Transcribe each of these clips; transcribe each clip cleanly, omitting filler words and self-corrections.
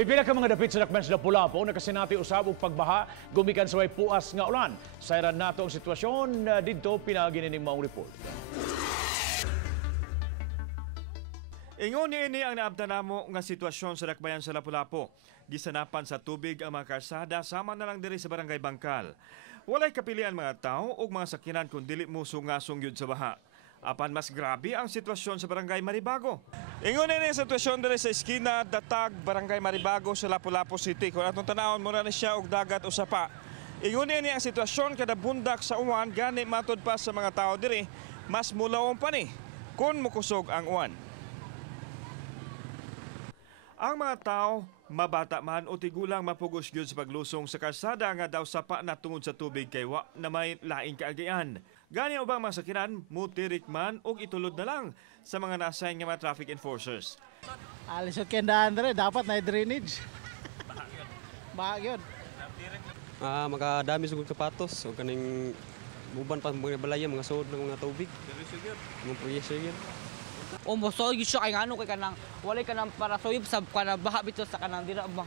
Pipila ka mga dapit sa dakmen sa Lapu-Lapu nakasinati usab og pagbaha gumikan sa way puas nga ulan. Sayran nato ang sitwasyon didto pinagi ning maong report. Ingon niini ang naabtan namo nga sitwasyon sa dakbayan sa Lapu-Lapu. Gisanapan sa tubig ang mga karsada sama na lang diri sa Barangay Bangkal. Walay kapilian mga tao ug mga sakyanan kun dili mo sungasong yun sa baha. Apan mas grabe ang sitwasyon sa Barangay Maribago. Ingon niini ang sitwasyon diri sa eskina Datag, Barangay Maribago sa Lapu-Lapu City. Kung atong tanawon mura na siya og dagat o sapa. Ingon niini ang sitwasyon kada bundak sa uwan gani matud pa sa mga tao diri mas mulawon pa ni kun mukusog ang uwan. Ang mga tao, mabata man o tigulang mapugos gyud sa paglusong sa kalsada nga daw sapa na tungod sa tubig kay wa na may laing kaagayan. Gani ubang mga sakinan, mutirik man og itulod na lang sa mga na-assign nga mga traffic enforcers. Alisod kay Andre, dapat na drainage. Bahag yun. Makadami sugod kapatos o kaning buban pa mga balaya mga suod ng mga tubig. Mga proyekto yun. O mosoy siya kay ano kay kanang walay kanang para soyop sa kanang baha bitaw sa kanang dira ba.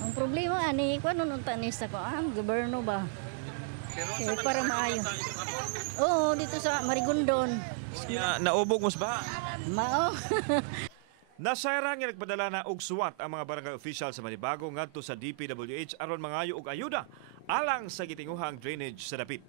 Ang problema ani kuno nunta ni sa kuan gobyerno ba. Pero para maayo. Oo, dito sa Marigondon. Naubog mos ba? Mao. Nasayra nga nagpadala na og suwat ang mga barangay official sa Maribago ngadto sa DPWH aron mangayo og ayuda alang sa gitinguhang drainage sa dapit.